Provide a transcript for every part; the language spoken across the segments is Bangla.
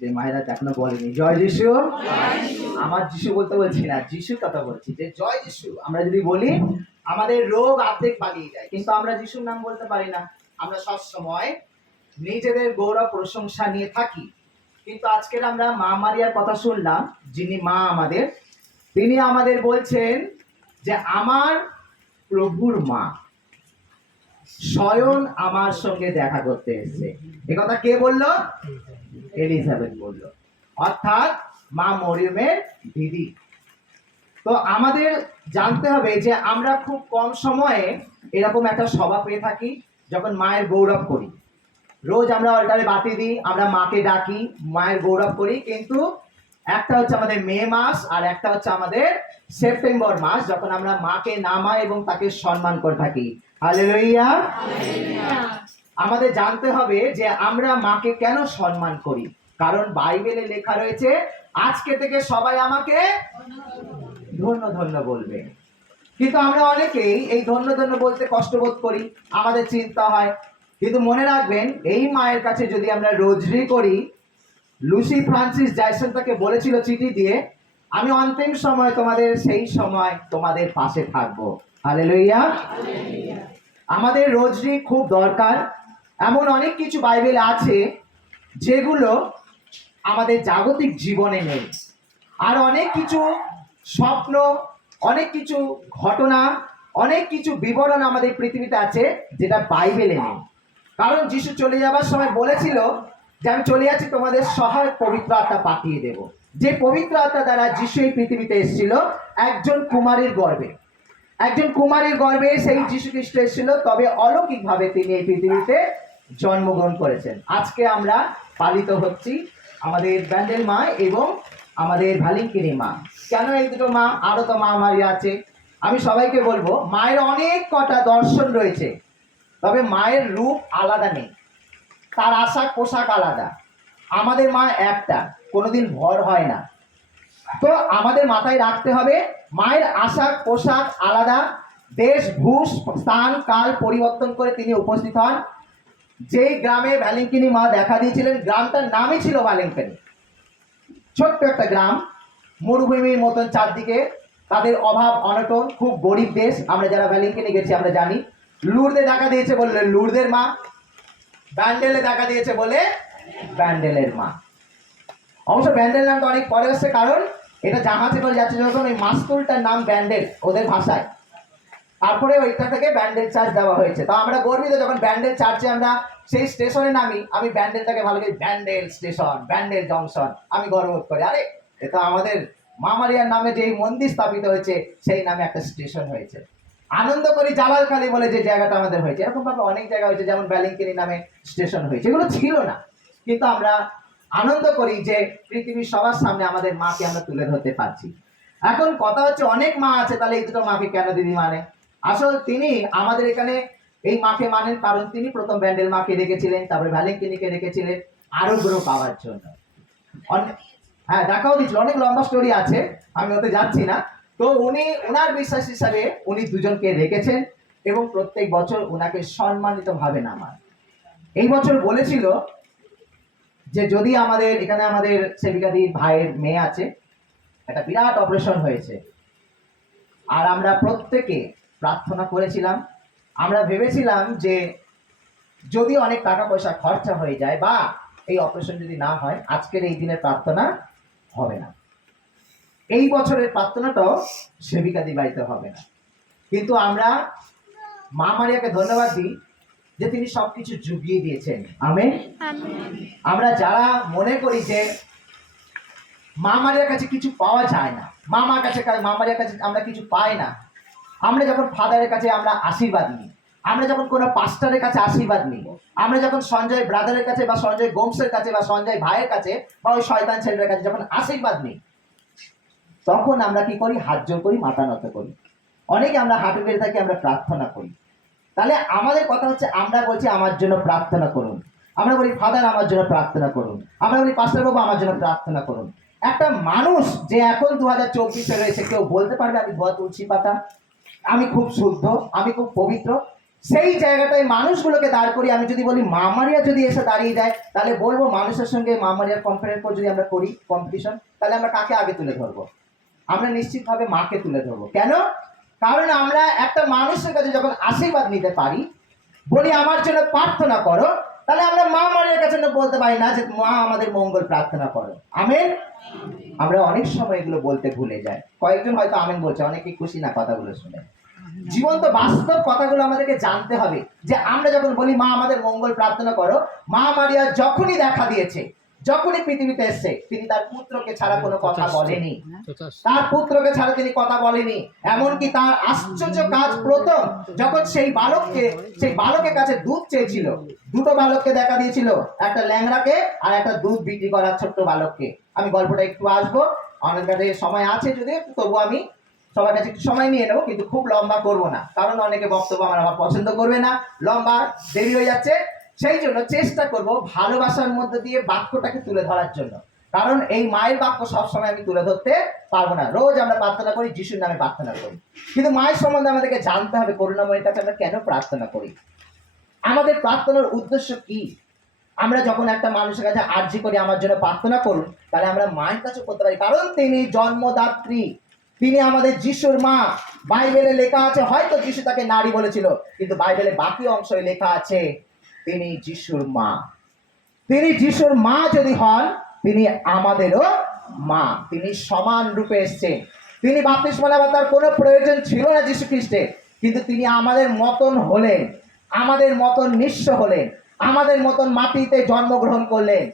যে মায়েরা এখনো বলেনি জয় যিশু। আমার যিশু বলতে বলছি না, যিশুর কথা বলছি, যে জয় যিশু আমরা যদি বলি আমাদের রোগ অর্ধেক পালিয়ে যায়। কিন্তু আমরা যিশুর নাম বলতে পারি না, আমরা সব সময় নিজেদের গৌরব প্রশংসা নিয়ে থাকি। কিন্তু আজকের আমরা মা মারিয়ার কথা শুনলাম, যিনি মা আমাদের, তিনি আমাদের বলছেন যে আমার প্রভুর মা স্বয়ং আমার সঙ্গে দেখা করতে এসেছে। এ কথা কে বলল? এলিজাবেথ বলল, অর্থাৎ মা মরিয়মের দিদি। তো আমাদের জানতে হবে যে আমরা খুব কম সময়ে এরকম একটা সভা পেয়ে থাকি যখন মায়ের গৌরব করি। রোজ আমরা অল্টারে বাতি দিই, আমরা মাকে ডাকি, মায়ের গৌরব করি। কিন্তু একটা হচ্ছে আমাদের মে মাস, আর একটা হচ্ছে আমাদের সেপ্টেম্বর মাস, যখন আমরা মাকে নামাই এবং তাকে সম্মান করে থাকি। হালেলুয়া। আমাদের জানতে হবে যে আমরা মাকে কেন সম্মান করি। কারণ বাইবেলে লেখা রয়েছে আজকে থেকে সবাই আমাকে ধন্য ধন্য বলবে। কিন্তু আমরা অনেকেই এই ধন্য ধন্য বলতে কষ্ট বোধ করি, আমাদের চিন্তা হয়। কিন্তু মনে রাখবেন, এই মায়ের কাছে যদি আমরা রোজরি করি, লুসি ফ্রান্সিস জাইসন তাকে বলেছিল চিঠি দিয়ে, আমি অন্তিম সময় তোমাদের সেই সময় তোমাদের পাশে থাকবো। হালেলুয়া। আমাদের রোজরি খুব দরকার। এমন অনেক কিছু বাইবেলে আছে যেগুলো আমাদের জাগতিক জীবনে নেই। আর অনেক কিছু স্বপ্ন, অনেক কিছু ঘটনা, অনেক কিছু বিবরণ আমাদের পৃথিবীতে আছে যেটা বাইবেলে নেই। কারণ যিশু চলে যাবার সময় বলেছিল যে আমি চলে যাচ্ছি, তোমাদের সহায়ক পবিত্র আত্মা পাঠিয়ে দেব। যে পবিত্র আত্মা দ্বারা যিশু এই পৃথিবীতে এসেছিল একজন কুমারীর গর্ভে, একজন কুমারীর গর্ভে সেই যিশু খ্রিস্ট এসেছিল, তবে অলৌকিকভাবে তিনি এই পৃথিবীতে জন্মগ্রহণ করেছেন। আজকে আমরা পালিত হচ্ছি আমাদের ব্যান্ডেল মা এবং আমাদের ভালিঙ্কিনী মা। কেন এই দুটো মা? আরো তো মা মারিয়া আছে। আমি সবাইকে বলবো, মায়ের অনেক কটা দর্শন রয়েছে, তবে মায়ের রূপ আলাদা নেই, তার আশাক পোশাক আলাদা। আমাদের মা একটা, কোনোদিন ভর হয় না। তো আমাদের মাথায় রাখতে হবে মায়ের আশাক পোশাক আলাদা, দেশ ভূষ স্থান কাল পরিবর্তন করে তিনি উপস্থিত হন। যেই গ্রামে ভ্যালেঙ্কিনী মা দেখা দিয়েছিলেন, গ্রামটার নামই ছিল ভ্যালেঙ্কিনী। ছোট্ট একটা গ্রাম, মরুভূমির মতন চারদিকে, তাদের অভাব অনটন, খুব গরিব দেশ। আমরা যারা ভ্যালেঙ্কিনী গেছি আমরা জানি। লুর্দে দেখা দিয়েছে বললে লুর্দের মা, ব্যান্ডেলে দেখা দিয়েছে বলে ব্যান্ডেলের মা। অবশ্য ব্যান্ডেল নামটা অনেক পরে আসছে, কারণ এটা জাহাজে করে যাচ্ছে যখন ওই মাস্তুলটার নাম ব্যান্ডেল ওদের ভাষায়, তারপরে ওইটা থেকে ব্যান্ডেল চার্চ দেওয়া হয়েছে। তো আমরা গর্বিত যখন ব্যান্ডেল চার্চে আমরা সেই স্টেশনে নামি, আমি ব্যান্ডেলটাকে ভালো করি ব্যান্ডেল স্টেশন, ব্যান্ডেল জংশন, আমি গর্ববোধ করি। আরে এটা আমাদের মা মারিয়ার নামে যে মন্দির স্থাপিত হয়েছে সেই নামে একটা স্টেশন হয়েছে। আনন্দ করি জালালখালি বলে যে জায়গাটা আমাদের হয়েছে, এরকম ভাবে অনেক জায়গা হয়েছে, যেমন ভ্যালেঙ্কিনী নামে স্টেশন হয়েছে। এগুলো ছিল না, কিন্তু আমরা আনন্দ করি যে পৃথিবীর সবার সামনে আমাদের মাকে আমরা তুলে ধরতে পারছি। এখন কথা হচ্ছে অনেক মা আছে, তাহলে এই দুটো মাকে কেন দিদি মানে? আসলে তিনি আমাদের এখানে এই মাকে মানেন কারণ তিনি প্রথম ব্যান্ডেল মাকে রেখেছিলেন, তারপরে ভ্যালেঙ্কিনীকে রেখেছিলেন আরোগ্য পাওয়ার জন্য। হ্যাঁ, দেখাও দিচ্ছিল, অনেক লম্বা স্টোরি আছে, আমি ওতে যাচ্ছি না। তো উনি ওনার বিশ্বাস হিসাবে উনি দুজনকে রেখেছেন এবং প্রত্যেক বছর ওনাকে সম্মানিত ভাবে নামান। এই বছর বলেছিল যে যদি আমাদের এখানে আমাদের সেবিকাদির ভাইয়ের মেয়ে আছে, একটা বিরাট অপারেশন হয়েছে, আর আমরা প্রত্যেকে প্রার্থনা করেছিলাম। আমরা ভেবেছিলাম যে যদি অনেক টাকা পয়সা খরচা হয়ে যায় বা এই অপারেশন যদি না হয়, আজকের এই দিনের প্রার্থনা হবে না, এই বছরের প্রার্থনাটাও সেবিকাদি বাড়িতে হবে না। কিন্তু আমরা মা মারিয়াকে ধন্যবাদ দিই যে তিনি সবকিছু জুগিয়ে দিয়েছেন। আমেন। আমরা যারা মনে করি যে মা মারিয়ার কাছে কিছু পাওয়া যায় না, মা মারিয়ার কাছে আমরা কিছু পাই না, আমরা যখন ফাদারের কাছে আমরা আশীর্বাদ নিই, আমরা যখন কোনো পাস্টারের কাছে আশীর্বাদ নিই, আমরা যখন সঞ্জয় ব্রাদারের কাছে বা সঞ্জয় গোমসের কাছে বা সঞ্জয় ভাইয়ের কাছে বা ওই শয়তান ছেলের কাছে যখন আশীর্বাদ নিই, তখন আমরা কি করি? হাত জোর করি, মাথা নত করি। অনেকে আমরা হাঁটু বেড়ে থাকি, আমরা প্রার্থনা করি। তাহলে আমাদের কথা হচ্ছে, আমরা বলছি আমার জন্য প্রার্থনা করুন, আমরা বলি ফাদার আমার জন্য প্রার্থনা করুন, আমরা বলি পাস্টার বাবু আমার জন্য প্রার্থনা করুন। একটা মানুষ যে এখন 2024-এ রয়েছে, কেউ বলতে পারবে আমি ধোয়া তুলসী পাতা, আমি খুব শুদ্ধ, আমি খুব পবিত্র? সেই জায়গাটায় মানুষগুলোকে দাঁড় করি। আমি যদি বলি মা মারিয়া যদি এসে দাঁড়িয়ে যায়, তাহলে বলবো মানুষের সঙ্গে মা মারিয়ার কম্পেয়ার করে যদি আমরা করি কম্পিটিশন, তাহলে আমরা কাকে আগে তুলে ধরবো? আমরা নিশ্চিতভাবে মাকে তুলে ধরবো। কেন? কারণ আমরা একটা মানুষের কাছে যখন আশীর্বাদ নিতে পারি, বলি আমার জন্য প্রার্থনা করো, তাহলে আমরা মা মারিয়ার কাছে বলতে পারি না যে মা আমাদের মঙ্গল প্রার্থনা করো। আমেন। আমরা অনেক সময় এগুলো বলতে ভুলে যাই। কয়েকজন হয়তো আমেন বলছে, অনেকে খুশি না কথাগুলো শুনে। জীবন্ত বাস্তব কথাগুলো আমাদেরকে জানতে হবে যে আমরা যখন বলি মা আমাদের মঙ্গল প্রার্থনা করো, মা মারিয়া যখনই দেখা দিয়েছে, যখনই পৃথিবীতে এসছে, তিনি তার পুত্রকে ছাড়া কোনো কথা বলেনি। তার পুত্রকে ছাড়া তিনি কথা বলেনি। এমনকি তার আশ্চর্য কাজ প্রথম যখন সেই বালকের কাছে দুধ চেয়েছিল, দুটো বালককে দেখা দিয়েছিল, একটা ল্যাংড়াকে আর একটা দুধ বিক্রি করার ছোট্ট বালককে। আমি গল্পটা একটু আসবো, অনেক কাছে সময় আছে যদি, তবু আমি সবার কাছে একটু সময় নিয়ে নেবো, কিন্তু খুব লম্বা করবো না, কারণ অনেকে বক্তব্য আমার পছন্দ করবে না, লম্বা দেরি হয়ে যাচ্ছে। সেই জন্য চেষ্টা করব ভালোবাসার মধ্যে দিয়ে বাক্যটাকে তুলে ধরার জন্য, কারণ এই মায়ের বাক্য সবসময় আমি তুলে ধরতে পারবো না। রোজ আমরা প্রার্থনা করি, যিশুর নামে প্রার্থনা করি, কিন্তু মায়ের সম্বন্ধে আমাদেরকে জানতে হবে করুণাময়ীর কাছে আমরা কেন প্রার্থনা করি, আমাদের প্রার্থনার উদ্দেশ্য কি। আমরা যখন একটা মানুষের কাছে আর্জি করি আমার জন্য প্রার্থনা করুন, তাহলে আমরা মায়ের কাছে করতে পারি, কারণ তিনি জন্মদাত্রী, তিনি আমাদের যিশুর মা। বাইবেলে লেখা আছে, হয়তো যিশু তাকে নারী বলেছিল, কিন্তু বাইবেলে বাকি অংশে লেখা আছে তিনি যিশুর মা। তিনি যিশুর মা যদি হন, তিনি আমাদেরও মা। তিনি সমান রূপে এসেছেন। তিনি বাপ্তিস্মা নেওয়ার তার কোনো প্রয়োজন ছিল না যিশু খ্রিস্টের, কিন্তু তিনি আমাদের মতন হলেন, আমাদের মতন নিঃস্ব হলেন, আমাদের মতন মাটিতে জন্মগ্রহণ করলেন।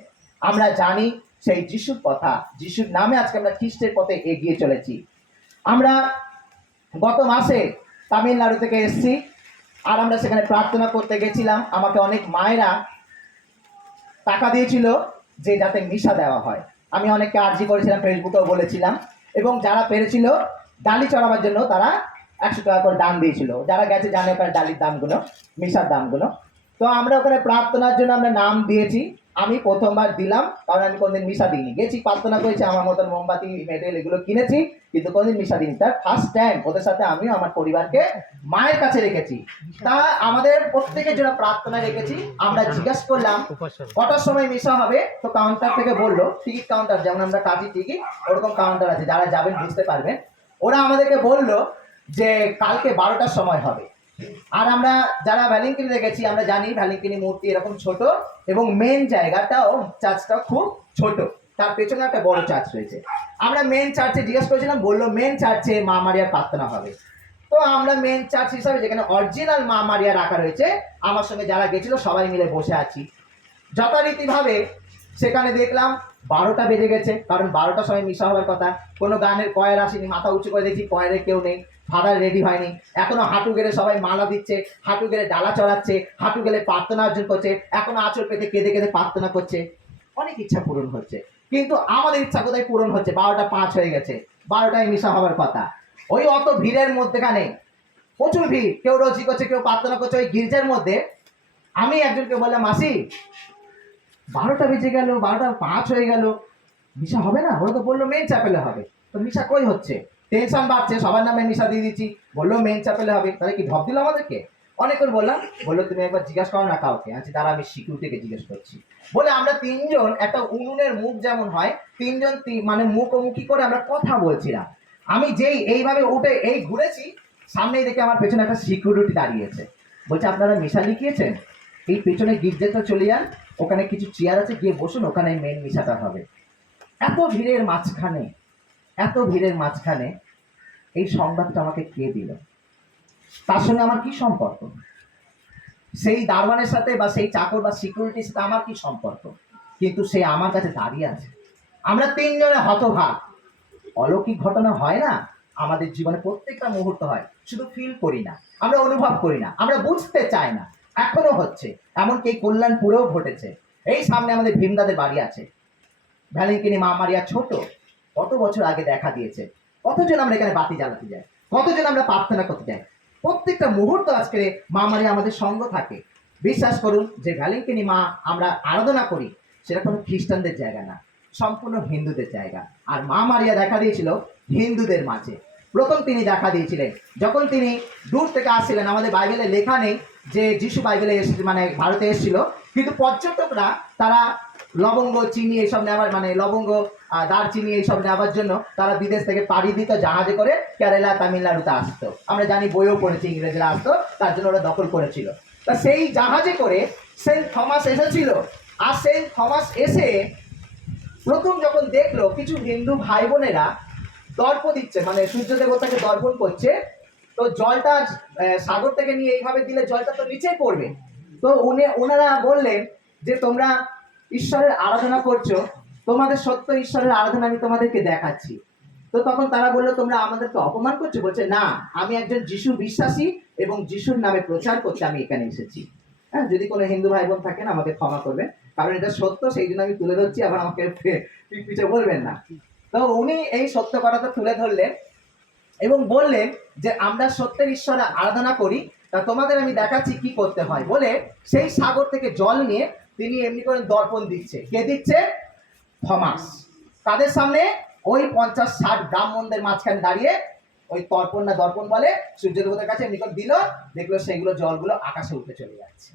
আমরা জানি সেই যিশুর কথা, যিশুর নামে আজকে আমরা খ্রিস্টের পথে এগিয়ে চলেছি। আমরা গত মাসে তামিলনাড়ু থেকে এসেছি, আর আমরা সেখানে প্রার্থনা করতে গেছিলাম। আমাকে অনেক মায়েরা টাকা দিয়েছিল যে যাতে মিশা দেওয়া হয়। আমি অনেককে আর্জি করেছিলাম, ফেসবুকেও বলেছিলাম, এবং যারা পেরেছিল ডালি চড়াবার জন্য তারা 100 টাকা করে দান দিয়েছিল। যারা গেছে জানে ওখানে ডালির দামগুলো, মিশার দামগুলো। তো আমরা ওখানে প্রার্থনার জন্য আমরা নাম দিয়েছি। আমি প্রথমবার দিলাম, কারণ আমি কোনদিন মিশা দিইনি। গেছি প্রার্থনা করেছি, আমার মতন মোমবাতি মেডেল এগুলো কিনেছি, কিন্তু কোনদিন মিশা দিইনি। তার ফার্স্ট টাইম ওদের সাথে আমিও আমার পরিবারকে মায়ের কাছে রেখেছি। তা আমাদের প্রত্যেকের জন্য প্রার্থনা রেখেছি। আমরা জিজ্ঞাসা করলাম কটার সময় মিশা হবে, তো কাউন্টার থেকে বললো, টিকিট কাউন্টার যেমন আমরা কাটি টিকিট, ওরকম কাউন্টার আছে, যারা যাবেন বুঝতে পারবেন। ওরা আমাদেরকে বললো যে কালকে 12টার সময় হবে। আর আমরা যারা ভ্যালেঙ্কিনিতে গেছি, আমরা জানি ভ্যালেঙ্কিনি মূর্তি এরকম ছোট, এবং মেন জায়গাটাও চার্চটাও খুব ছোট, তার পেছনে একটা বড় চার্চ রয়েছে। আমরা মেন চার্চে জিজ্ঞেস করেছিলাম, বললো মেন চার্চে মা মারিয়ার প্রার্থনা হবে। তো আমরা মেন চার্চ হিসাবে যেখানে অরিজিনাল মা মারিয়া রাখা রয়েছে, আমার সঙ্গে যারা গেছিল সবাই মিলে বসে আছি। যথারীতিভাবে সেখানে দেখলাম 12টা বেজে গেছে, কারণ 12টার সময় মিশা হওয়ার কথা। কোনো গানের কয়ের আসেনি, মাথা উঁচু করে দেখি কয়ের কেউ নেই, ফাদার রেডি হয়নি। এখনো হাঁটু গেলে সবাই মালা দিচ্ছে, হাঁটু গেলে ডালা চড়াচ্ছে, হাঁটু গেলে প্রার্থনা অর্জন করছে, এখনো আঁচল পেতে কেঁদে কেঁদে প্রার্থনা করছে। অনেক ইচ্ছা পূরণ হচ্ছে, কিন্তু আমাদের ইচ্ছা কোথায় পূরণ হচ্ছে? 12টা 5 হয়ে গেছে, 12টায় মিশা হওয়ার কথা। ওই অত ভিড়ের মধ্যেখানে, প্রচুর ভিড়, কেউ রোজি করছে, কেউ প্রার্থনা করছে ওই গির্জার মধ্যে। আমি একজনকে বললাম, মাসি 12টা বেজে গেল, 12টা 5 হয়ে গেল, মিশা হবে না? ওরা তো বললো মেন চ্যাপেলে হবে। তো মিশা কই হচ্ছে? টেনশন বাড়ছে, সবার নামে মিশা দিয়ে দিচ্ছি, বললো মেন চ্যাপেলে হবে। তাহলে কি ঢপ দিল আমাদেরকে? অনেকক্ষণ বললাম, বললো তুমি একবার জিজ্ঞাসা করো না কাউকে। আচ্ছা তারা, আমি সিকিউরিটিকে জিজ্ঞেস করছি। বলে আমরা তিনজন, একটা উনুনের মুখ যেমন হয়, তিনজন মানে মুখোমুখি করে আমরা কথা বলছিলাম। আমি যেই এইভাবে উঠে এই ঘুরেছি, সামনেই দেখে আমার পেছনে একটা সিকিউরিটি দাঁড়িয়েছে। বলছে আপনারা মিশা লিখিয়েছেন? এই পেছনে গির্জাটা চলে যান, ওখানে কিছু চেয়ার আছে, গিয়ে বসুন, ওখানে মেন মিশাটা হবে। এত ভিড়ের মাঝখানে, এত ভিড়ের মাঝখানে এই সংবাদটা আমাকে কে দিল? তার সঙ্গে আমার কি সম্পর্ক? সেই দারোয়ানের সাথে বা সেই চাকর বা সিকিউরিটির সাথে আমার কি সম্পর্ক? কিন্তু সে আমার কাছে দাঁড়িয়ে আছে। আমরা তিনজনে হতভাগ। অলৌকিক ঘটনা হয় না আমাদের জীবনে? প্রত্যেকটা মুহূর্ত হয়, শুধু ফিল করি না, আমরা অনুভব করি না, আমরা বুঝতে চাই না। এখনো হচ্ছে, এমনকি এই কল্যাণপুরেও ঘটেছে। এই সামনে আমাদের ভীমদাদের বাড়ি আছে, ভ্যালেঙ্কিনি মা মারিয়া ছোট, কত বছর আগে দেখা দিয়েছে। কতজন আমরা এখানে বাতি জ্বালাতে যাই, কতজন আমরা প্রার্থনা করতে যাই। প্রত্যেকটা মুহূর্ত আজকে মা মারিয়া আমাদের সঙ্গ থাকে। বিশ্বাস করুন, যে ভ্যালেঙ্কিনি মা আমরা আরাধনা করি, সেটা কোনো খ্রিস্টানদের জায়গা না, সম্পূর্ণ হিন্দুদের জায়গা। আর মা মারিয়া দেখা দিয়েছিল হিন্দুদের মাঝে। প্রথম তিনি দেখা দিয়েছিলেন যখন তিনি দূর থেকে আসছিলেন। আমাদের বাইবেলে লেখা নেই যে যিশু বাইবেলে এসেছে, মানে ভারতে এসেছিল, কিন্তু পর্যটকরা তারা লবঙ্গ চিনি এইসব নেওয়ার, মানে লবঙ্গ দারচিনি এইসব নেওয়ার জন্য তারা বিদেশ থেকে পাড়ি দিত জাহাজে করে, কেরালা তামিলনাড়ুতে আসতো। আমরা জানি, বইও পড়েছি, ইংরেজরা আসতো, তার জন্য ওরা দখল করেছিল। তা সেই জাহাজে করে সেন্ট থমাস এসেছিল। আর সেন্ট থমাস এসে প্রথম যখন দেখলো কিছু হিন্দু ভাই বোনেরা দর্প দিচ্ছে, মানে সূর্য দেবতাকে দর্পণ করছে, তো জলটা সাগর থেকে নিয়ে এইভাবে দিলে জলটা তো নিচেই পড়বে। তো ওনারা বললেন যে তোমরা ঈশ্বরের আরাধনা করছো, তোমাদের সত্য ঈশ্বরের আরাধনা আমি তোমাদেরকে দেখাচ্ছি। তো তখন তারা বললো তোমরা আমাদেরকে অপমান করছো। বলছে না, আমি একজন যিশু বিশ্বাসী এবং যিশুর নামে প্রচার করতে আমি এখানে এসেছি। হ্যাঁ, যদি কোনো হিন্দু ভাই বোন থাকেন আমাকে ক্ষমা করবেন, কারণ এটা সত্য, সেই জন্য আমি তুলে ধরছি, আবার আমাকে পিছে বলবেন না। তো উনি এই সত্য কথাটা তুলে ধরলেন এবং বললেন যে আমরা সত্যের ঈশ্বরে আরাধনা করি, তা তোমাদের আমি দেখাচ্ছি কি করতে হয় বলে সেই সাগর থেকে জল নিয়ে তিনি এমনি করে দর্পণ দিচ্ছে। কে দিচ্ছে? থমাস। তাদের সামনে ওই 50-60 ব্রাহ্মণদের মাঝখানে দাঁড়িয়ে ওই তর্পণ না দর্পণ বলে, সূর্য দেবতার কাছে এমনি করে দিল, দেখলো সেইগুলো জলগুলো আকাশে উঠে চলে যাচ্ছে।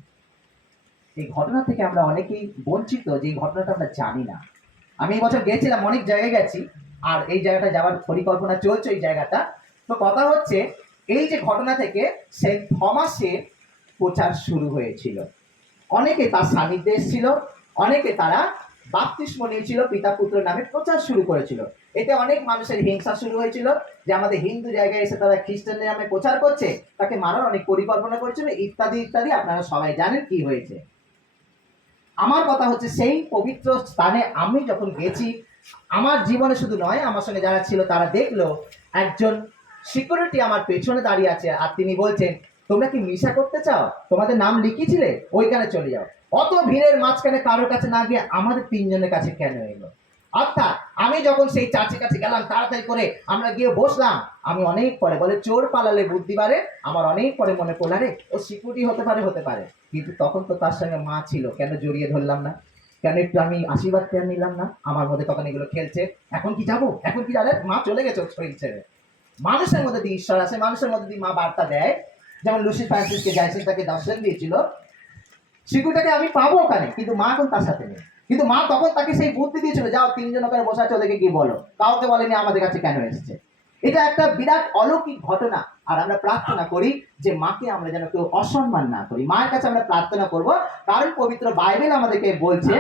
এই ঘটনা থেকে আমরা অনেকেই বঞ্চিত, যে এই ঘটনাটা আমরা জানি না। আমি এই বছর গেছিলাম, অনেক জায়গায় গেছি, আর এই জায়গাটা যাওয়ার পরিকল্পনা চলছে এই জায়গাটা। তো কথা হচ্ছে এই যে ঘটনা থেকে সেন্ট থমাসের প্রচার শুরু হয়েছিল। অনেকে তার সান্নিধ্যে এসেছিল, অনেকে তারা বাপ্তিস্ম নিয়েছিল, পিতা পুত্র নামে প্রচার শুরু করেছিল। এতে অনেক মানুষের হিংসা শুরু হয়েছিল, যে আমাদের হিন্দু জায়গায় এসে তারা খ্রিস্টানদের নামে প্রচার করছে, তাকে মারার অনেক পরিকল্পনা করেছিল, ইত্যাদি ইত্যাদি। আপনারা সবাই জানেন কি হয়েছে। আমার কথা হচ্ছে সেই পবিত্র স্থানে আমি যখন গেছি, আমার জীবনে শুধু নয়, আমার সঙ্গে যারা ছিল তারা দেখলো একজন সিকিউরিটি আমার পেছনে দাঁড়িয়ে আছে, আর তিনি বলছেন তোমরা কি মিশা করতে চাও? তোমাদের নাম লিখিয়েছিলে, ওইখানে চলে যাও। অত ভিড়ের মাঝখানে কারোর কাছে না গিয়ে আমাদের তিনজনের কাছে কেন এলো? অর্থাৎ আমি যখন সেই চার্চের কাছে গেলাম, তাড়াতাড়ি করে আমরা গিয়ে বসলাম। আমি অনেক পরে, বলে চোর পালালে বুদ্ধি বাড়ে, আমার অনেক পরে মনে পড়ল, রে ও সিকিউরিটি হতে পারে, কিন্তু তখন তো তার সঙ্গে মা ছিল, কেন জড়িয়ে ধরলাম না? কেন একটু আমি আশীর্বাদ কেন নিলাম না? আমার মধ্যে তখন এগুলো খেলছে। এখন কি যাবো? এখন কি যাবে? মা চলে গেছে শরীর ছেড়ে। মানুষের মধ্যে দিয়ে ঈশ্বর আছে, মানুষের মধ্যে দিয়ে মা বার্তা দেয়। যেমন লুসি ফ্রান্সিসকে যাইছেন, তাকে দর্শন দিয়েছিল, শিশুটাকে আমি পাবো ওখানে, কিন্তু মা এখন তার সাথে নেই। কিন্তু মা তখন তাকে সেই বুদ্ধি দিয়েছিল, যাও তিনজন ওখানে বসে আছে, ওদেরকে গিয়ে বলো। কাউকে বলেনি আমাদের কাছে কেন এসেছে। এটা একটা বিরাট অলৌকিক ঘটনা। আর আমরা প্রার্থনা করি যে মাকে আমরা যেন কেউ অসম্মান না করি, মায়ের কাছে আমরা প্রার্থনা করব, কারণ পবিত্র বাইবেল আমাদেরকে বলছে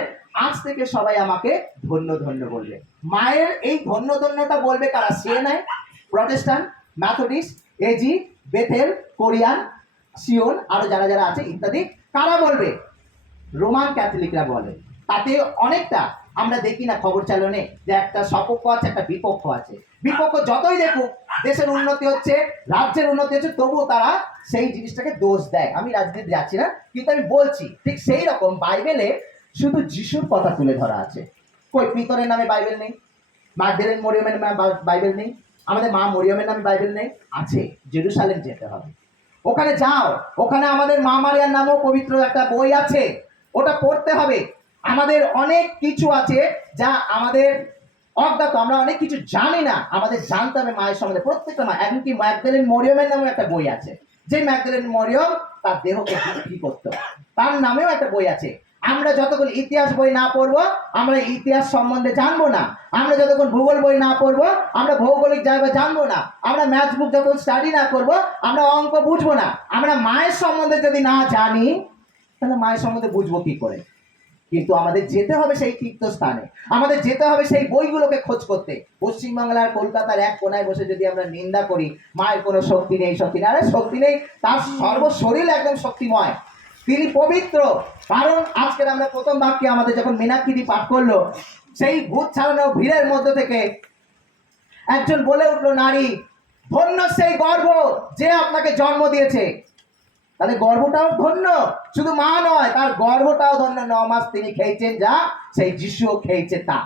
আজ থেকে সবাই আমাকে ধন্য ধন্য বলবে। মায়ের এই ধন্য ধন্যটা বলবে কারা? সে নাই, Protestant, ম্যাথডিস্ট, AG, Bethell, Korean, Sion, আরো যারা যারা আছে ইত্যাদি। কারা বলবে? রোমান ক্যাথলিকরা বলে। তাতে অনেকটা আমরা দেখি না খবর চালনে, যে একটা সপক্ষ আছে, একটা বিপক্ষ আছে। বিপক্ষ যতই দেখুক দেশের উন্নতি হচ্ছে, রাজ্যের উন্নতি হচ্ছে, তবুও তারা সেই জিনিসটাকে দোষ দেয়। আমি রাজনীতি যাচ্ছি না, কিন্তু আমি বলছি ঠিক সেই রকম বাইবেলে শুধু যিশুর কথা তুলে ধরা আছে। কই পিতরের নামে বাইবেল নেই, মাগদলেন মরিয়মের নামে বাইবেল নেই, আমাদের মা মরিয়মের নামে বাইবেল নেই। আছে, জেরুসালেম যেতে হবে, ওখানে যাও, ওখানে আমাদের মা মারিয়ার নামেও পবিত্র একটা বই আছে, ওটা পড়তে হবে। আমাদের অনেক কিছু আছে যা আমাদের অজ্ঞাত, আমরা অনেক কিছু জানি না, আমাদের জানতে হবে মায়ের সম্বন্ধে। প্রত্যেকটা মা, এমনকি ম্যাগদলেন মরিয়মের নামেও একটা বই আছে, যে ম্যাগদলেন মরিয়ম তার দেহকে বিক্রি করতো, তার নামেও একটা বই আছে। আমরা যতক্ষণ ইতিহাস বই না পড়বো আমরা ইতিহাস সম্বন্ধে জানবো না, আমরা যতক্ষণ ভূগোল বই না পড়বো আমরা ভৌগোলিক জায়গা জানবো না, আমরা ম্যাথ বুক যতক্ষণ স্টাডি না করবো আমরা অঙ্ক বুঝবো না। আমরা মায়ের সম্বন্ধে যদি না জানি তাহলে মায়ের সম্বন্ধে বুঝবো কি করে? কিন্তু আমাদের যেতে হবে সেই তীর্থস্থানে, আমাদের যেতে হবে সেই বইগুলোকে খোঁজ করতে। পশ্চিমবাংলার কলকাতার এক কোনায় বসে যদি আমরা নিন্দা করি মায়ের কোনো শক্তি নেই, শক্তি নেই, আরে শক্তি নেই, তার সর্বশরীর একদম শক্তিময়, তিনি পবিত্র। কারণ আজকের আমরা প্রথম বাক্যে আমাদের যখন মীনাক্ষী পাঠ করলো, সেই ভূত ছাড়ানো ভিড়ের মধ্যে থেকে একজন বলে উঠলো, নারী ধন্য সেই গর্ভ যে আপনাকে জন্ম দিয়েছে। তাহলে গর্ভটাও ধন্য, শুধু মা নয়, তার গর্ভটাও ধন্য। 9 মাস তিনি খেয়েছেন যা, সেই যিশুও খেয়েছে তা।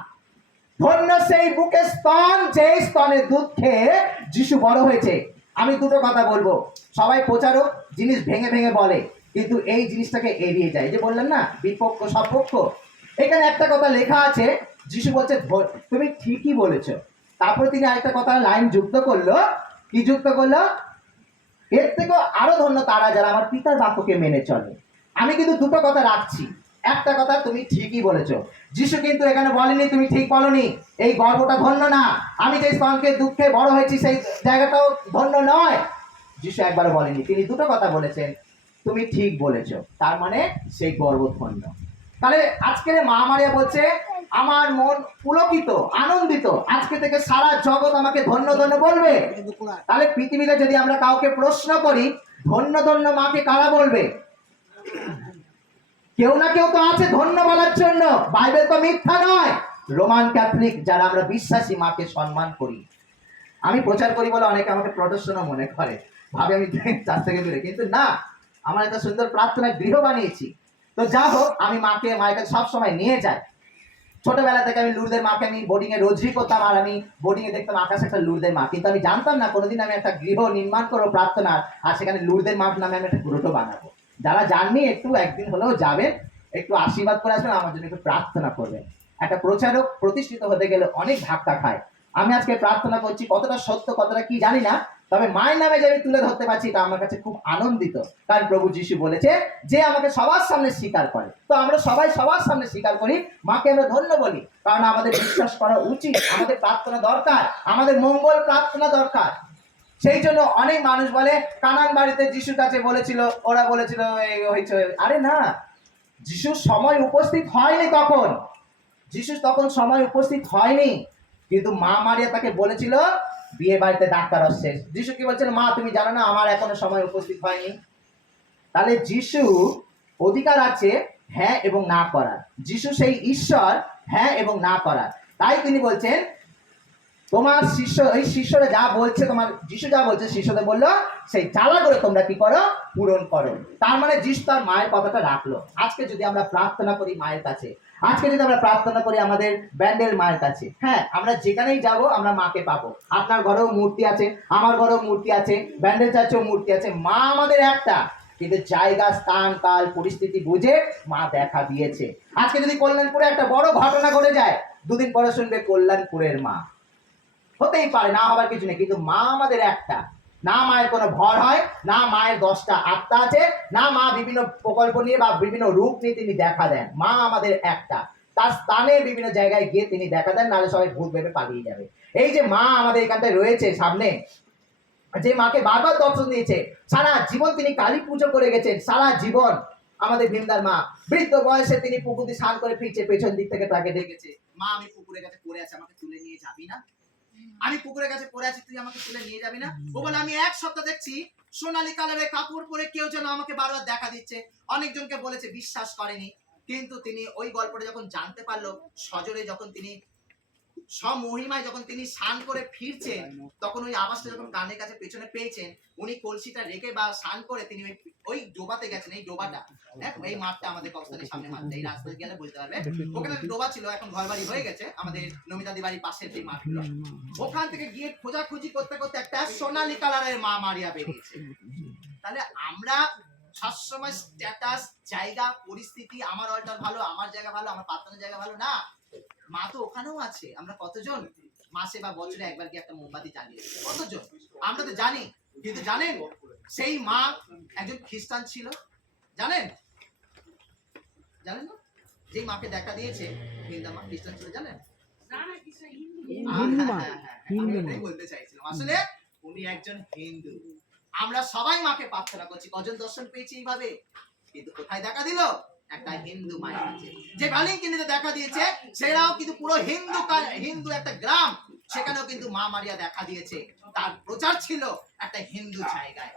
ধন্য সেই বুকের স্তন, যে স্তনের দুধ খেয়ে যিশু বড় হয়েছে। আমি দুটো কথা বলবো, সবাই প্রচারক জিনিস ভেঙে ভেঙে বলে, কিন্তু এই জিনিসটাকে এড়িয়ে যায়। যে বললেন না বিপক্ষ সপক্ষ, এখানে একটা কথা লেখা আছে, যিশু বলছে তুমি ঠিকই বলেছো। তারপরে তিনি আরেকটা কথা লাইন যুক্ত করলো, কি যুক্ত করলো? এর থেকেও আরো ধন্য তারা যারা আমার পিতার বাক্যকে মেনে চলে। আমি কিন্তু দুটো কথা রাখছি। একটা কথা, তুমি ঠিকই বলেছো, যিশু কিন্তু এখানে বলেনি তুমি ঠিক বলনি, এই গর্বটা ধন্য না। আমি যে স্তনকে দুঃখে বড় হয়েছি সেই জায়গাটাও ধন্য নয়। যিশু একবারও বলেনি, তিনি দুটো কথা বলেছেন, তুমি ঠিক বলেছো, তার মানে সেই গর্ব ধন্য। তাহলে আজকের মা মারিয়া বলছে আমার মন পুলকিত, আনন্দিত, আজকে থেকে সারা জগৎ আমাকে ধন্য ধন্য বলবে। তাহলে পৃথিবীতে যদি আমরা কাউকে প্রশ্ন করি ধন্য ধন্য মাকে কারা বলবে, কেউ না কেউ তো আছে ধন্য বলার জন্য। বাইবেল তো মিথ্যা নয়। রোমান ক্যাথলিক যারা আমরা বিশ্বাসী মাকে সম্মান করি, আমি প্রচার করি বলে অনেকে আমাকে প্রদর্শনও মনে করে, ভাবে আমি চার থেকে দূরে, কিন্তু না, আমার একটা সুন্দর প্রার্থনা গৃহ বানিয়েছি। তো যা হোক, আমি মাকে মায়ের কাছে সবসময় নিয়ে যাই। ছোটবেলা থেকে আমি লুরদের মাকে আমি বোর্ডিং এ রোজই করতাম, আর আমি বোর্ডিং এ দেখতাম আকাশে একটা লুরদের মা, কিন্তু আমি জানতাম না কোনোদিন আমি একটা গৃহ নির্মাণ করবো প্রার্থনা, আর সেখানে লুরদের মা নামে আমি একটা গ্রুপও বানাবো। যারা জাননি একটু একদিন হলেও যাবেন, একটু আশীর্বাদ করে আসবেন, আমার জন্য একটু প্রার্থনা করবেন। একটা প্রচারক প্রতিষ্ঠিত হতে গেলে অনেক ধাক্কা খায়। আমি আজকে প্রার্থনা করছি, কতটা সত্য কতটা কি জানি না, তবে মায়ের নামে যে আমি তুলে ধরতে পারছি এটা আমার কাছে খুব আনন্দিত। কারণ প্রভু যিশু বলেছে যে আমাকে সবার সামনে স্বীকার করে, তো আমরা সবাই সবার সামনে স্বীকার করি, মাকে আমরা ধন্য বলি। কারণ আমাদের বিশ্বাস করা উচিত, আমাদের প্রার্থনা দরকার, আমাদের মঙ্গল প্রার্থনা দরকার। সেই জন্য অনেক মানুষ বলে কানান বাড়িতে যিশুর কাছে বলেছিল, ওরা বলেছিল এই হয়েছে। আরে না, যিশুর সময় উপস্থিত হয়নি তখন, যিশু তখন সময় উপস্থিত হয়নি, কিন্তু মা মারিয়া তাকে বলেছিল বিয়ে বাড়িতে ডাক্তার আসছে। যিশু কি বলছেন, মা তুমি জানো না আমার এখনো সময় উপস্থিত হয়নি। তাহলে যিশু অধিকার আছে হ্যাঁ এবং না করার। যিশু সেই ঈশ্বর, হ্যাঁ এবং না করার। তাই তিনি বলছেন তোমার শিষ্য, এই শিষ্যরা যা বলছে, তোমার যিশু যা বলছে শিষ্যদের বললো সেই চালা করে তোমরা কি করো, পূরণ করো। তার মানে যিশু তার মায়ের কথাটা রাখলো। আজকে যদি আমরা প্রার্থনা করি মায়ের কাছে, আজকে যদি আমরা প্রার্থনা করি আমাদের ব্যান্ডেল মায়ের কাছে, হ্যাঁ আমরা যেখানেই যাব আমরা মাকে পাবো। আপনার ঘরেও মূর্তি আছে, আমার ঘরেও মূর্তি আছে, ব্যান্ডেল চার্চেও মূর্তি আছে। মা আমাদের একটা, কিন্তু জায়গা স্থান কাল পরিস্থিতি বুঝে মা দেখা দিয়েছে। আজকে যদি কল্যাণপুরে একটা বড় ঘটনা ঘটে যায়, দুদিন পরে শুনবে কল্যাণপুরের মা। হতেই পারে, না হবার কিছু নেই, কিন্তু মা আমাদের একটা। না মায়ের কোনো ভর হয়, না মায়ের 10টা আত্মা আছে, না মা বিভিন্ন প্রকল্প নিয়ে বা বিভিন্ন রূপ নিয়ে তিনি দেখা দেন। মা আমাদের একটা, তার স্থানে বিভিন্ন জায়গায় গিয়ে তিনি দেখা দেন, নাহলে সবাই ভূত ভেবে পালিয়ে যাবে। এই যে মা আমাদের এখানটায় রয়েছে সামনে, যে মাকে বারবার দর্শন দিয়েছে, সারা জীবন তিনি কালী পুজো করে গেছেন, সারা জীবন। আমাদের ভীমদার মা বৃদ্ধ বয়সে তিনি পুকুরে স্নান করে ফিরছে, পেছন দিক থেকে তাকে ডেকেছে, মা আমি পুকুরের কাছে পড়ে আছি, আমাকে তুলে নিয়ে যাবি না? আমি পুকুরের কাছে পড়ে আছি, তুই আমাকে তুলে নিয়ে যাবি না? ও বলে আমি এক সপ্তাহ দেখছি সোনালী কালারের কাপড় পরে কেউ যেন আমাকে বারবার দেখা দিচ্ছে। অনেকজনকে বলেছে, বিশ্বাস করেনি। কিন্তু তিনি ওই গল্পটা যখন জানতে পারলো, সজরে যখন তিনি সমহিমায় যখন তিনি স্নান করে ফিরছেন, তখন ওই আওয়াজটা যখন কানের কাছে পেছনে পেয়েছেন, উনি কলসিটা রেখে বা স্নান করে তিনি ওই ডোবাতে গেছেন। এই ডোবাটা এই মাঠটা আমাদের কক্সবাজারের সামনে মাঠ, এই রাস্তায় গেলে বুঝতে পারবে, ওখানে ডোবা ছিল, এখন ঘরবাড়ি হয়ে গেছে আমাদের নমিতাদি বাড়ির পাশের যে মাঠগুলো। ওখান থেকে গিয়ে খোঁজাখুঁজি করতে করতে একটা সোনালী কালারের মা মারিয়া বেরিয়েছে। তাহলে আমরা সবসময় স্ট্যাটাস, জায়গা, পরিস্থিতি, আমার অলটার ভালো, আমার জায়গা ভালো, আমার প্রার্থনার জায়গা ভালো না, মা তো ওখানেও আছে। আমরা কতজন মাসে বা বছরে একবার গিয়ে একটা মোমবাতি জ্বালিয়ে, কতজন আমরা তো জানি। কিন্তু জানেন সেই মা একজন খ্রিস্টান ছিল, জানেন? জানেন না? যেই মাকে দেখা দিয়েছে হিন্দু মা খ্রিস্টান ছিল, জানেন? বলতে চাইছিলাম আসলে উনি একজন হিন্দু। আমরা সবাই মাকে প্রার্থনা করছি, কজন দর্শন পেয়েছি এইভাবে, কিন্তু কোথায় দেখা দিল? একটা হিন্দু মায়ের কাছে। যে ভ্যালেন্টিনিতে দেখা দিয়েছে সেটাও কিন্তু পুরো হিন্দু একটা গ্রাম, সেখানেও কিন্তু মা মারিয়া দেখা দিয়েছে। তার প্রচার ছিল একটা হিন্দু জায়গায়।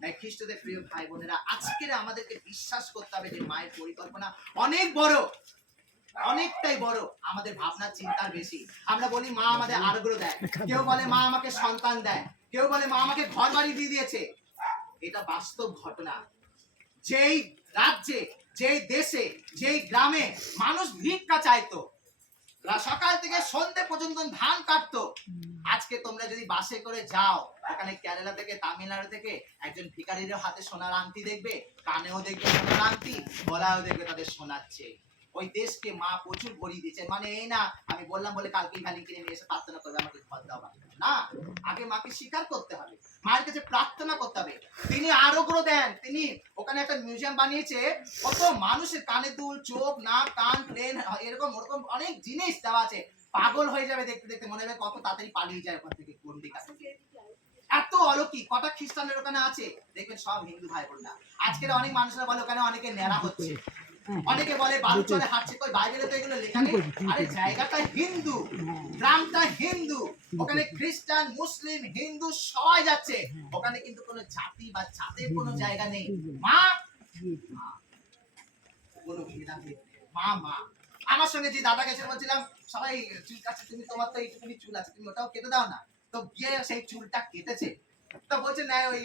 তাই খ্রিস্টদের প্রিয় ভাই বোনেরা, আজকের আমাদেরকে বিশ্বাস করতে হবে যে মায়ের পরিকল্পনা অনেক বড়, অনেকটাই বড়, আমাদের ভাবনা চিন্তার বেশি। আমরা বলি মা আমাদের আরোগ্য দেয়, কেউ বলে মা আমাকে সন্তান দেয়, কেউ বলে মা আমাকে ঘর বাড়ি দিয়ে দিয়েছে। এটা বাস্তব ঘটনা। যেই রাজ্যে, যেই দেশে, যেই গ্রামে মানুষ ভিক্ষা চাইতো, সকাল থেকে সন্ধ্যে পর্যন্ত ধান কাটতো, আজকে তোমরা যদি বাসে করে যাও, ওখানে কেরালা থেকে, তামিলনাড়ু থেকে একজন ভিখারির হাতে সোনার আংটি দেখবে, কানেও দেখবে সোনার আংটি, গলায়ও দেখবে তাদের শোনাচ্ছে। ওই দেশকে মা প্রচুর ভরিয়ে দিয়েছে। মানে এই না আমি বললাম বলে কালকেই ভ্যালি কিনে নিয়ে এসে প্রার্থনা করবে আমাকে ঘর দাও না, আগে মাকে স্বীকার করতে হবে, মায়ের কাছে প্রার্থনা করতে হবে। তিনি আরো করে দেন, তিনি ওখানে একটা মিউজিয়াম বানিয়েছে, কত মানুষের কানে দুল, চোখ, নাক, কান, প্লেন, এরকম ওরকম অনেক জিনিস দেওয়া আছে। পাগল হয়ে যাবে দেখতে দেখতে, মনে হবে কত তাড়াতাড়ি পালিয়ে যায় ওখান থেকে গন্ডিকা থেকে। এত অলৌকিক। কটা খ্রিস্টানের ওখানে আছে দেখবেন, সব হিন্দু ভাই বোনরা। আজকের অনেক মানুষরা বলে ওখানে অনেকে নেড়া হচ্ছে, অনেকে বলে বালুচরে হাঁটছে, কই বাইবেলে তো এগুলো লেখা নেই। আরে জায়গাটা হিন্দু, গ্রামটা হিন্দু, ওখানে খ্রিস্টান, মুসলিম, হিন্দু সবাই যাচ্ছে। ওখানে কিন্তু কোনো জাতি বা জাতের কোনো জায়গা নেই। মা কোনো ভেদাভেদ, মা মা। আমার সঙ্গে যে দাদা গেছে বলছিলাম সবাই চুল কাটছে, তুমি তোমার তো এইটুকুনি চুল আছে, তুমি ওটাও কেটে দাও না। তো গিয়ে সেই চুলটা কেটেছে, তো বলছে না ওই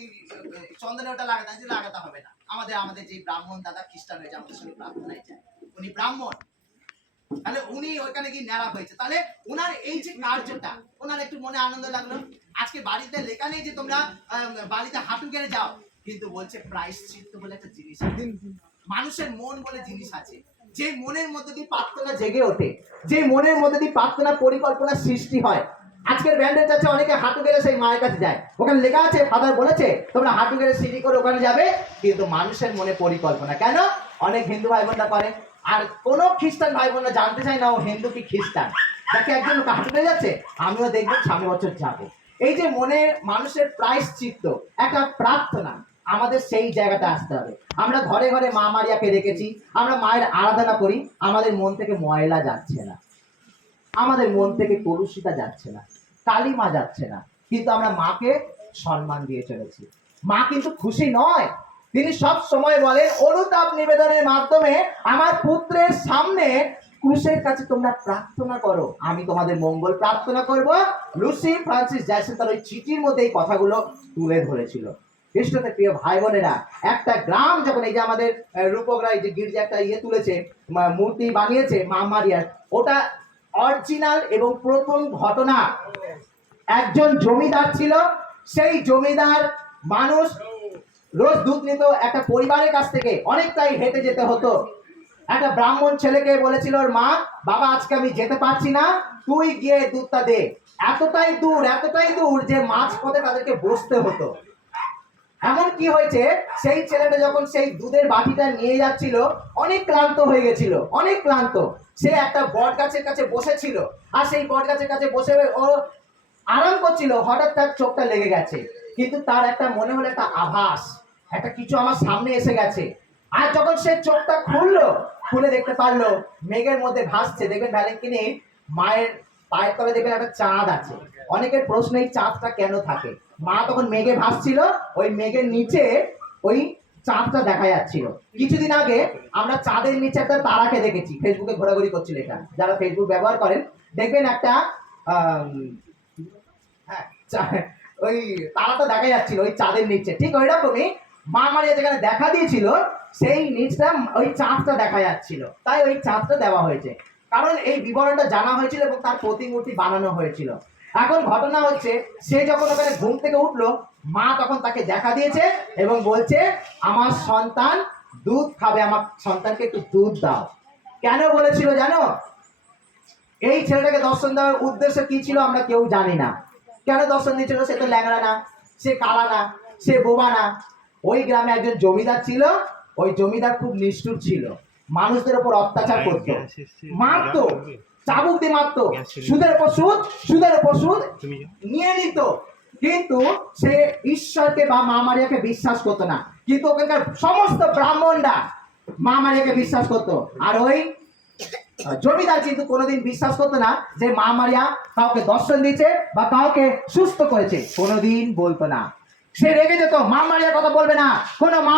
চন্দনে ওটা লাগাতে হবে না। আমাদের যে ব্রাহ্মণ দাদা খ্রিস্টান হয়েছে, আমাদের সঙ্গে প্রার্থনায় যায়, উনি ব্রাহ্মণ, তাহলে উনি ওইখানে গিয়ে ন্যাড়া হয়েছে। তাহলে ওনার এই যে কার্যটা, ওনার একটু মনে আনন্দ লাগলো। আজকে বাড়িতে লেখা নেই যে তোমরা বাড়িতে হাঁটু গেড়ে যাও, কিন্তু বলছে প্রায়শ্চিত্ত বলে একটা জিনিস আছে, মানুষের মন বলে জিনিস আছে, যে মনের মধ্যে দিয়ে প্রার্থনা জেগে ওঠে, যে মনের মধ্যে দিয়ে প্রার্থনা পরিকল্পনা সৃষ্টি হয়। আজকের ব্যান্ডের কাছে অনেকে হাঁটু গেড়ে সেই মায়ের কাছে যায়, ওখানে লেখা আছে, ফাদার বলেছে তোমরা হাঁটু গেড়ে সিঁড়ি করে ওখানে যাবে, কিন্তু মানুষের মনে পরিকল্পনা কেন অনেক হিন্দু ভাই বোনরা করে। আর কোন খ্রিস্টান ভাই বোনরা জানতে চায় না ও হিন্দু কি খ্রিস্টান। যাকে একজন লোক হাঁটু গেড়ে যাচ্ছে, আমিও দেখবো সামনের বছর যাবো। এই যে মনে মানুষের প্রায়শ্চিত্ত, একটা প্রার্থনা, আমাদের সেই জায়গাটা আসতে হবে। আমরা ঘরে ঘরে মা মারিয়াকে রেখেছি, আমরা মায়ের আরাধনা করি, আমাদের মন থেকে ময়লা যাচ্ছে না, আমাদের মন থেকে কলুষিতা যাচ্ছে না, কালিমা যাচ্ছে না, কিন্তু আমরা মাকে সম্মান দিয়ে চলেছি। মা কিন্তু খুশি নয়, তিনি সব সময় বলেন অনুতাপ নিবেদনের মাধ্যমে আমার পুত্রের সামনে ক্রুশের কাছে তোমরা প্রার্থনা করো, আমি তোমাদের মঙ্গল প্রার্থনা করব। লুসি ফ্রান্সিস জ্যাকসন তার ওই চিঠির মধ্যে এই কথাগুলো তুলে ধরেছিল। খ্রিস্টতে প্রিয় ভাই বোনেরা, একটা গ্রাম যখন এই যে আমাদের রূপকরা এই যে গির্জা একটা তুলেছে, মূর্তি বানিয়েছে মা মারিয়ার, ওটা অরিজিনাল এবং প্রথম ঘটনা। একজন জমিদার ছিল, সেই জমিদার মানুষ রোজ দুধ নিত একটা পরিবারের কাছ থেকে, অনেকটাই হেঁটে যেতে হতো। একটা ব্রাহ্মণ ছেলেকে বলেছিল ওর মা, বাবা আজকে আমি যেতে পারছি না, তুই গিয়ে দুধটা দে। এতটাই দূর যে মাঝ পথে তাদেরকে বসতে হতো। এমন কি হয়েছে, সেই ছেলেটা যখন সেই দুধের বাটিটা নিয়ে যাচ্ছিল, অনেক ক্লান্ত হয়ে গেছিল, অনেক ক্লান্ত। সে একটা বট গাছের কাছে বসেছিল, আর সেই বট গাছের কাছে বসে ও আরাম করছিল, হঠাৎ তার চোখটা লেগে গেছে। কিন্তু তার একটা মনে হলো একটা আভাস, একটা কিছু আমার সামনে এসে গেছে। আর যখন সে চোখটা খুলে দেখতে পারলো মেঘের মধ্যে ভাসছে, দেখবেন ভ্যালেন্টিনে মায়ের পায়ের তলে দেখবেন একটা চাঁদ আছে। অনেকের প্রশ্ন এই চাঁদটা কেন থাকে। মা তখন মেঘে ভাসছিল, ওই মেঘের নিচে ওই চাঁদটা দেখা যাচ্ছিল। কিছুদিন আগে আমরা চাঁদের নিচে একটা তারাকে দেখেছি, ফেসবুকে ঘোরাঘুরি করছিল, এটা যারা ফেসবুক ব্যবহার করেন দেখবেন একটা হ্যাঁ ওই তারাটা দেখা যাচ্ছিল ওই চাঁদের নিচে। ঠিক ওই রকমই মা মারিয়া যেখানে দেখা দিয়েছিল সেই নিচটা ওই চাঁদটা দেখা যাচ্ছিল, তাই ওই চাঁদটা দেওয়া হয়েছে। কারণ এই বিবরণটা জানা হয়েছিল এবং তার প্রতিমূর্তি বানানো হয়েছিল। এখন ঘটনা হচ্ছে, সে যখন ওখানে ঘুম থেকে উঠলো, মা তখন তাকে দেখা দিয়েছে এবং বলছে আমার সন্তান দুধ খাবে, আমার সন্তানকে একটু দুধ দাও। কেন বলেছিল জানো? এই ছেলেটাকে দর্শন দেওয়ার উদ্দেশ্য কি ছিল আমরা কেউ জানি না। কেন দর্শন দিয়েছিল? সে তো ল্যাংড়া না, সে কালা না, সে বোবা না। ওই গ্রামে একজন জমিদার ছিল, ওই জমিদার খুব নিষ্ঠুর ছিল, মানুষদের উপর অত্যাচার করত, মারতো, চাবুক দিয়ে মারতো, সুদের উপর সুদ নিয়ে নিত। কিন্তু সে ঈশ্বরকে বা মা মারিয়াকে বিশ্বাস করতো না। কিন্তু ওখানকার সমস্ত ব্রাহ্মণরা মা মারিয়াকে বিশ্বাস করতো। আর ওই জমিদার কিন্তু কোনোদিন বিশ্বাস করতো না যে মা মারিয়া কাউকে দর্শন দিয়েছে বা কাউকে সুস্থ করেছে, কোনোদিন বলতো না। সে রেগে যেত, মা মারিয়ার কথা বলবে না, কোনো মা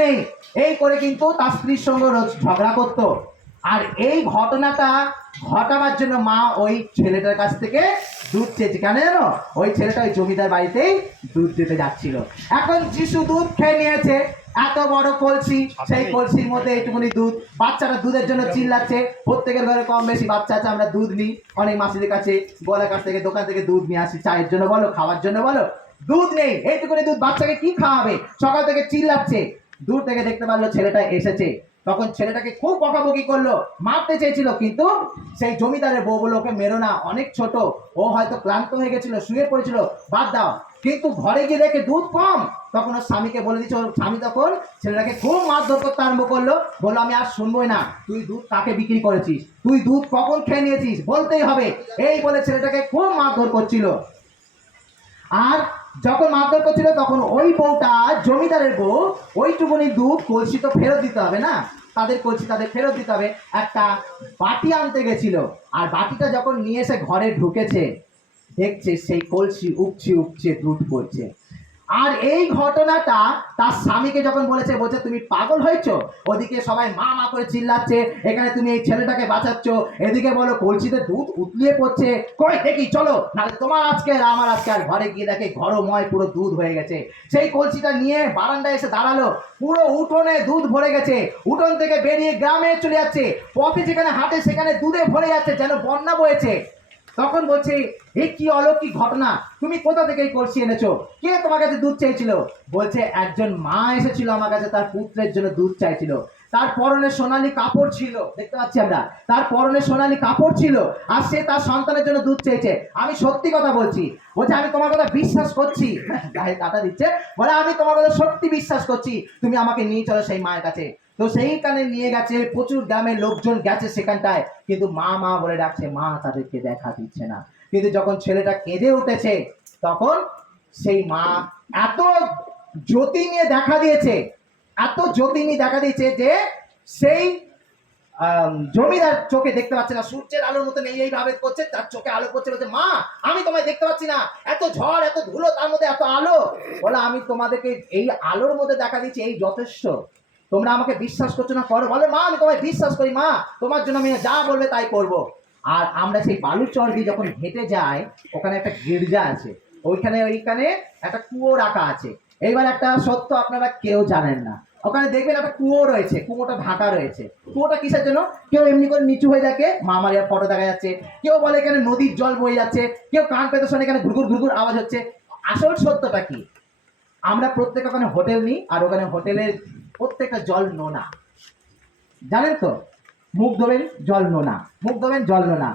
নেই, এই করে কিন্তু তার স্ত্রীর সঙ্গে রোজ ঝগড়া করতো। আর এই ঘটনাটা ঘটাবার জন্য মা ওই ছেলেটার কাছ থেকে দুধ চেয়েছে। কেন জানো? ওই ছেলেটা ওই জমিদার বাড়িতেই দুধ দিতে যাচ্ছিল। এখন যিশু দুধ খেয়ে নিয়েছে, এত বড় কলসি, সেই কলসির মধ্যে এইটুকুনি দুধ। বাচ্চাটা দুধের জন্য চিল্লাচ্ছে, প্রত্যেকের ঘরে কম বেশি বাচ্চা আছে, আমরা দুধ নিই অনেক মাসিদের কাছে, গোয়ালার কাছ থেকে, দোকান থেকে দুধ নিয়ে আসি, চায়ের জন্য বলো, খাওয়ার জন্য বলো, দুধ নেই। এইটুকুনি দুধ বাচ্চাকে কি খাওয়াবে? সকাল থেকে চিল্লাচ্ছে। দূর থেকে দেখতে পারলো ছেলেটা এসেছে, তখন ছেলেটাকে খুব বকাবকি করলো, মারতে চেয়েছিল, কিন্তু সেই জমিদারের বউ বলল ওকে মেরো না, অনেক ছোট, ও হয়তো ক্লান্ত হয়ে গেছিল, শুয়ে পড়েছিল, বাদ দাও। কিন্তু ঘরে গিয়ে দেখে দুধ কম, তখন ওর স্বামীকে বলে দিচ্ছে, ওর স্বামী তখন ছেলেটাকে খুব মারধর করতে আরম্ভ করলো, বললো আমি আর শুনবোই না, তুই দুধ কাকে বিক্রি করেছিস, তুই দুধ কখন খেয়ে নিয়েছিস, বলতেই হবে। এই বলে ছেলেটাকে খুব মারধর করছিল। আর যখন মারধর করছিল তখন ওই বউটা, জমিদারের বউ, ওইটুকুনি দুধ, কলসি তো ফেরত দিতে হবে না, তাদের কলসি তাদের ফেরত দিতে হবে, একটা বাটি আনতে গেছিল। আর বাটিটা যখন নিয়ে এসে ঘরে ঢুকেছে, দেখছে সেই কলসি উপচে উপচে দুধ পড়ছে। আর এই ঘটনাটা তার স্বামীকে যখন বলছে তুমি পাগল হয়েছো, ওদিকে সবাই মা মা করে চিল্লাচ্ছে, এখানে তুমি এই ছেলেটাকে বাঁচাচ্ছ, এদিকে বলো কলসিতে দুধ উতলিয়ে পড়ছে, কই দেখি চলো, নাহলে তোমার আজকে আর আমার আজকে। আর ঘরে গিয়ে দেখে ঘরময় পুরো দুধ হয়ে গেছে। সেই কলসিটা নিয়ে বারান্দায় এসে দাঁড়ালো, পুরো উঠোনে দুধ ভরে গেছে, উঠোন থেকে বেরিয়ে গ্রামে চলে যাচ্ছে, পথে যেখানে হাঁটে সেখানে দুধে ভরে যাচ্ছে, যেন বন্যা বয়েছে। তখন বলছে, এই কি অলৌকিক ঘটনা, তুমি কোথা থেকে এই কলসি এনেছো, কে তোমার কাছে দুধ চেয়েছিল? বলছে একজন মা এসেছিল আমার কাছে, তার পুত্রের জন্য দুধ চাইছিল, তার পরনে সোনালী কাপড় ছিল, দেখতে পাচ্ছি আমরা, তার পরনে সোনালী কাপড় ছিল, আর সে তার সন্তানের জন্য দুধ চেয়েছে। আমি সত্যি কথা বলছি। বলছে আমি তোমার কথা বিশ্বাস করছি, গায়ে কাটা দিচ্ছে, বলে আমি তোমার কথা সত্যি বিশ্বাস করছি, তুমি আমাকে নিয়ে চলো সেই মায়ের কাছে। তো সেইখানে নিয়ে গেছে, প্রচুর গ্রামের লোকজন গেছে সেখানটায়, কিন্তু মা মা বলে ডাকছে, মা তাদেরকে দেখা দিচ্ছে না। কিন্তু যখন ছেলেটা কেঁদে উঠেছে, তখন সেই মা এত জ্যোতি নিয়ে দেখা দিয়েছে, এত জ্যোতি নিয়ে দেখা দিয়েছে যে সেই জমিদার চোখে দেখতে পাচ্ছে না, সূর্যের আলোর মতন এইভাবে করছে, তার চোখে আলো পড়ছে, বলছে মা আমি তোমায় দেখতে পাচ্ছি না, এত ঝড় এত ধুলো তার মধ্যে এত আলো, বলে আমি তোমাদেরকে এই আলোর মধ্যে দেখা দিচ্ছি, এই যথেষ্ট, তোমরা আমাকে বিশ্বাস করছো না, করো। বলে মা আমি তোমায় বিশ্বাস করি মা, তোমার জন্য আমি যা বলবে তাই করব। আর আমরা সেই বালুর চর দিয়ে যখন হেঁটে যাই, ওখানে একটা গির্জা আছে, ওইখানে একটা কুয়ো রাখা আছে। এইবার একটা সত্য আপনারা কেউ জানেন না, ওখানে দেখবেন একটা কুয়ো রয়েছে, কুয়োটা ঢাকা রয়েছে। কুয়োটা কিসের জন্য? কেউ এমনি করে নিচু হয়ে দেখে, মামারিয়ার ফটো দেখা যাচ্ছে, কেউ বলে এখানে নদীর জল বয়ে যাচ্ছে, কেউ কান পেতে শোনে এখানে ঘুরঘুর ঘুরঘুর আওয়াজ হচ্ছে। আসল সত্যটা কি? আমরা প্রত্যেক ওখানে হোটেল নিই, আর ওখানে হোটেলের প্রত্যেকটা জল নোনা, জানেন তো, মুখ ধোবেন জল নোনা, মুখ ধোবেন জল নোনা।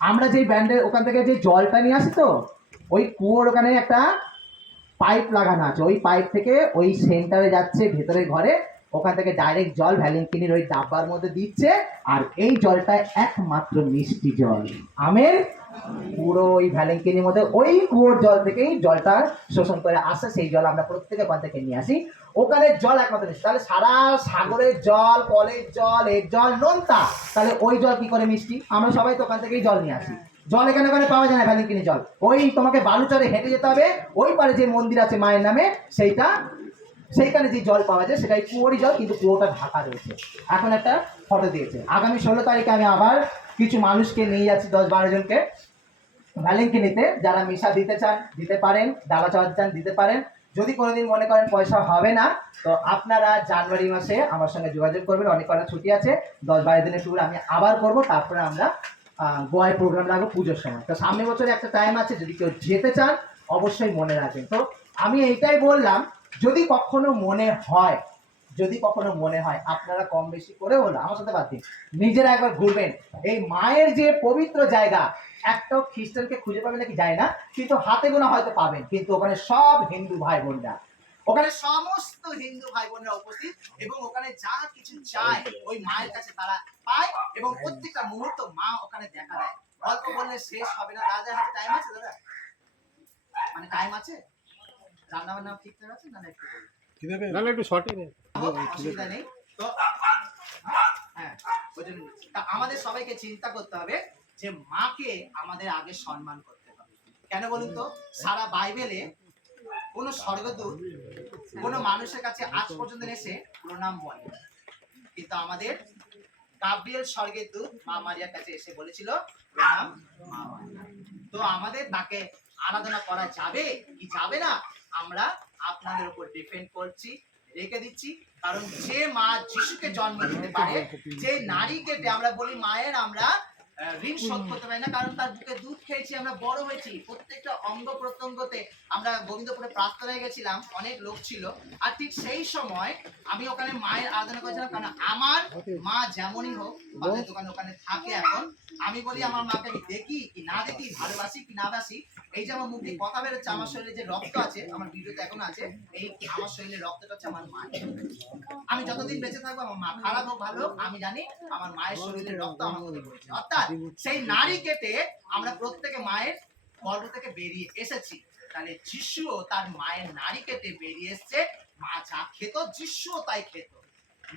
আমরা যেই ব্যান্ডের ওখান থেকে যে জলটা নিয়ে আসি, তো ওই কুয়োর ওখানে একটা পাইপ লাগানো আছে, ওই পাইপ থেকে ওই সেন্টারে যাচ্ছে ভেতরে ঘরে, ওখান থেকে ডাইরেক্ট জল ভ্যালেন্টিনের ওই ডাব্বার মধ্যে দিচ্ছে। আর এই জলটা একমাত্র মিষ্টি জল, আমের, পুরো ওই ভ্যালেন্টিনের মধ্যে ওই কুয়োর জল থেকেই জলটা শোষণ করে আসে, সেই জল আমরা প্রত্যেকে ওখান থেকে নিয়ে আসি। ওখানে জল একমাত্র মিষ্টি। তাহলে সারা সাগরের জল, কলের জল, এর জল নোনতা, তাহলে ওই জল কি করে মিষ্টি? আমরা সবাই তো ওখান থেকেই জল নিয়ে আসি। জল এখানে ওখানে পাওয়া যায় না, ভ্যালেন্টিনি জল। ওই তোমাকে বালুচরে হেঁটে যেতে হবে, ওই পারে যে মন্দির আছে মায়ের নামে, সেইখানে যে জল পাওয়া যায় সেটাই কুয়োরই জল, কিন্তু কুয়োটা ঢাকা রয়েছে। এখন একটা ফটো দিয়েছে, আগামী 16 তারিখে আমি আবার কিছু মানুষকে নিয়ে যাচ্ছি, 10-12 জনকে ভ্যালেন্টিনিতে, যারা মিশা দিতে চান দিতে পারেন, ডালা চড়াতে চান দিতে পারেন। যদি কোনোদিন মনে করেন পয়সা হবে না, তো আপনারা জানুয়ারি মাসে আমার সঙ্গে যোগাযোগ করবেন, অনেক কটা ছুটি আছে, 10-12 দিনের ট্যুর আমি আবার করব, তারপরে আমরা গোয়ায় প্রোগ্রাম রাখবো পুজোর সময়। তো সামনে বছরে একটা টাইম আছে, যদি কেউ যেতে চান অবশ্যই মনে রাখবেন। তো আমি এইটাই বললাম, যদি কখনো মনে হয়, যদি কখনো মনে হয়, আপনারা কম বেশি করে হলো আমার সাথে বাদ দিন, নিজেরা একবার ঘুরবেন। এই মায়ের যে পবিত্র জায়গা, একটাও খ্রিস্টানকে খুঁজে পাবেন নাকি যায় না, কিন্তু হাতে গোনা হয়তো পাবেন, কিন্তু ওখানে সব হিন্দু ভাই বোনরা, ওখানে সমস্ত হিন্দু ভাই বোনরা উপস্থিত, এবং ওখানে যা কিছু চায় ওই মায়ের কাছে তারা পায়, এবং প্রত্যেকটা মুহূর্ত মা ওখানে দেখা দেয়। গল্প বললে শেষ হবে না। দাদা হাতে টাইম আছে? দাদা মানে টাইম আছে? রান্না বান্না ঠিকঠাক আছে না? একটু বলুন। কিভাবে না একটু শর্টে নেই, অসুবিধা নেই। তো হ্যাঁ, তা আমাদের সবাইকে চিন্তা করতে হবে যে মাকে আমাদের আগে সম্মান করতে হবে। কেন বলুন তো? সারা বাইবেলে কোন স্বর্গদূত কোন মানুষের কাছে আজ পর্যন্ত এসে প্রণাম বলে, কিন্তু আমাদের গাব্রিয়েল স্বর্গের দূত মা মারিয়ার কাছে এসে বলেছিল প্রণাম মা মারিয়া। তো আমাদের তাকে আরাধনা করা যাবে কি যাবে না, আমরা আপনাদের উপর ডিপেন্ড করছি, রেখে দিচ্ছি। কারণ যে মা যিশুকে জন্ম দিতে পারে, যে নারীকে আমরা বলি মায়ের আমরা ঋণ শোধ করতে পারি না, কারণ তার বুকে দুধ খেয়েছি, আমরা বড় হয়েছি, প্রত্যেকটা অঙ্গ প্রত্যঙ্গতে। আমরা গোবিন্দপুরে প্রার্থনায় গেছিলাম, অনেক লোক ছিল, আর ঠিক সেই সময় আমি ওখানে মায়ের আরাধনা করেছিলাম, কারণ আমার মা যেমনই হোক বাজার দোকানে ওখানে থাকে এখন। আমি বলি আমার মাকে আমি দেখি কি না দেখি, ভালোবাসি কি না বাসি, এই যে আমার মুখ দিয়ে কথা বেরোচ্ছে, আমার শরীরে যে রক্ত আছে, আমার ভিডিওতে এখন আছে, এই আমার শরীরে রক্তটা হচ্ছে আমার মা। আমি যতদিন বেঁচে থাকবো, আমার মা খারাপ হোক ভালো হোক, আমি জানি আমার মায়ের শরীরের রক্ত আমার মধ্যে পড়েছে। অর্থাৎ সেই নারী কেটে আমরা প্রত্যেকে মায়ের গর্ভ থেকে বেরিয়ে এসেছি। তাহলে যিশুও তার মায়ের নারী কেটে বেরিয়ে এসছে। মা যা খেত যিশুও তাই খেত,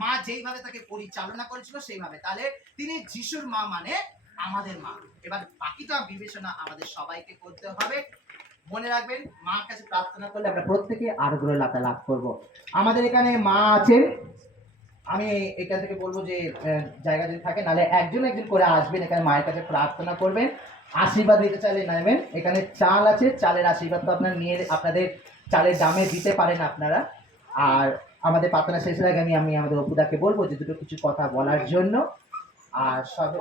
মা যেইভাবে তাকে পরিচালনা করেছিল সেইভাবে। তাহলে তিনি যিশুর মা মানে আমাদের মা। এবার বাকিটা বিবেচনা আমাদের সবাইকে করতে হবে। মনে রাখবেন, মার কাছে প্রার্থনা করলে আমরা প্রত্যেকে আরোগ্য লাভ করব। আমাদের এখানে মা আছেন, আমি এখান থেকে বলবো যে জায়গা যদি থাকে, নাহলে একজন একজন করে আসবেন, এখানে মায়ের কাছে প্রার্থনা করবেন। আশীর্বাদ নিতে চাইলে নেবেন, এখানে চাল আছে, চালের আশীর্বাদ তো আপনারা নিয়ে আপনাদের চালের দামে দিতে পারেন আপনারা। আর আমাদের প্রার্থনা শেষের আগে আমি আমাদের অপুদাকে বলবো যে দুটো কিছু কথা বলার জন্য। আর সব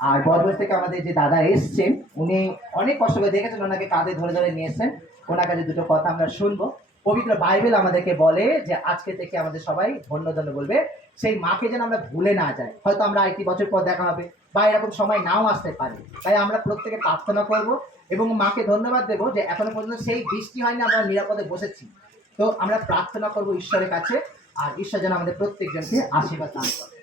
আর বরবস থেকে আমাদের যে দাদা এসছেন, উনি অনেক কষ্ট করে দেখেছেন, ওনাকে কাঁধে ধরে ধরে নিয়ে এসছেন, ওনার কাছে দুটো কথা আমরা শুনবো। পবিত্র বাইবেল আমাদেরকে বলে যে আজকে থেকে আমাদের সবাই ধন্য বলবে, সেই মাকে যেন আমরা ভুলে না যাই। হয়তো আমরা 1 বছর পর দেখা হবে বা এরকম সময় নাও আসতে পারে, তাই আমরা প্রত্যেকে প্রার্থনা করব এবং মাকে ধন্যবাদ দেবো যে এখনো পর্যন্ত সেই বৃষ্টি হয়নি, আমরা নিরাপদে বসেছি। তো আমরা প্রার্থনা করব ঈশ্বরের কাছে, আর ঈশ্বর যেন আমাদের প্রত্যেকজনকে আশীর্বাদ দান করে।